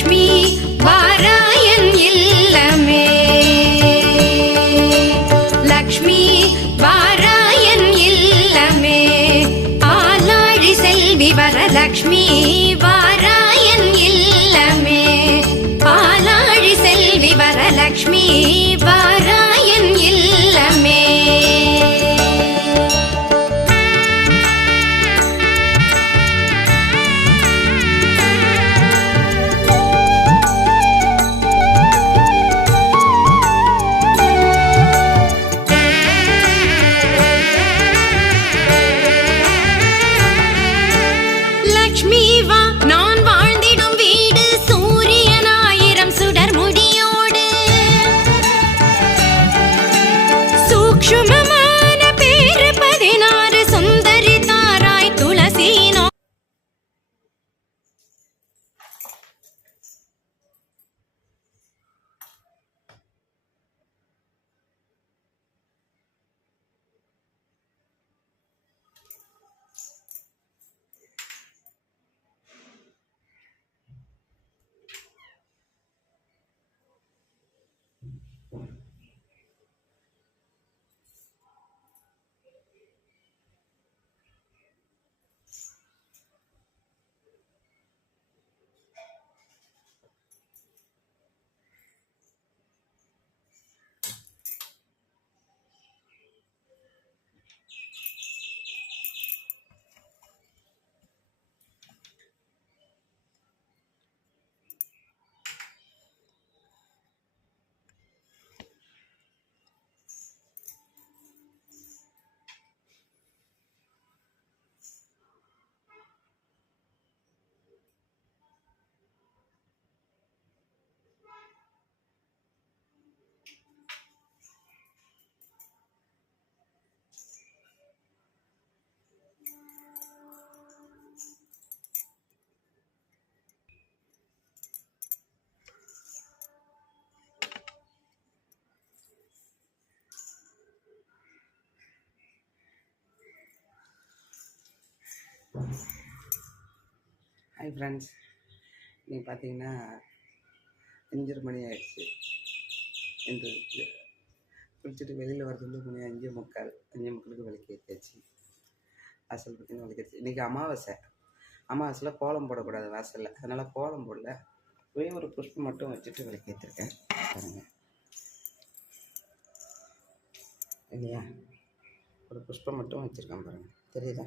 லக்ஷ்மி வாராயன் இல்லமே. லக்ஷ்மி வாராயன் இல்லமே. ஆலாழி செல்வி வரலக்ஷ்மி வாராயன் இல்லமே. ஆலாழி செல்வி வரலக்ஷ்மி வாராயன் இல்லமே. லக்ஷ்மி வா நான் வாழ்ந்திடும் வீடு சூரியனாயிரம் சுடர் முடியோடு சூக்ஷ்மமான பேரு 16 சுந்தரி தாராய் துளசீனோ. ஹாய் ஃப்ரெண்ட்ஸ், நீங்கள் பார்த்தீங்கன்னா 5:30 மணி ஆயிடுச்சு. என்று குளிச்சுட்டு வெளியில் வரதுல மணி 5:45 விளக்கு ஏற்றியாச்சு. வாசல் பார்த்தீங்கன்னா விளக்கிடுச்சு. இன்றைக்கி அமாவாசையில் கோலம் போடக்கூடாது வாசலில், அதனால் கோலம் போடல. ஒரே ஒரு புஷ்பம் மட்டும் வச்சுட்டு விளக்கு ஏற்றிருக்கேன் பாருங்கள். இல்லையா, ஒரு புஷ்பம் மட்டும் வச்சுருக்கேன் பாருங்கள், தெரியுதா?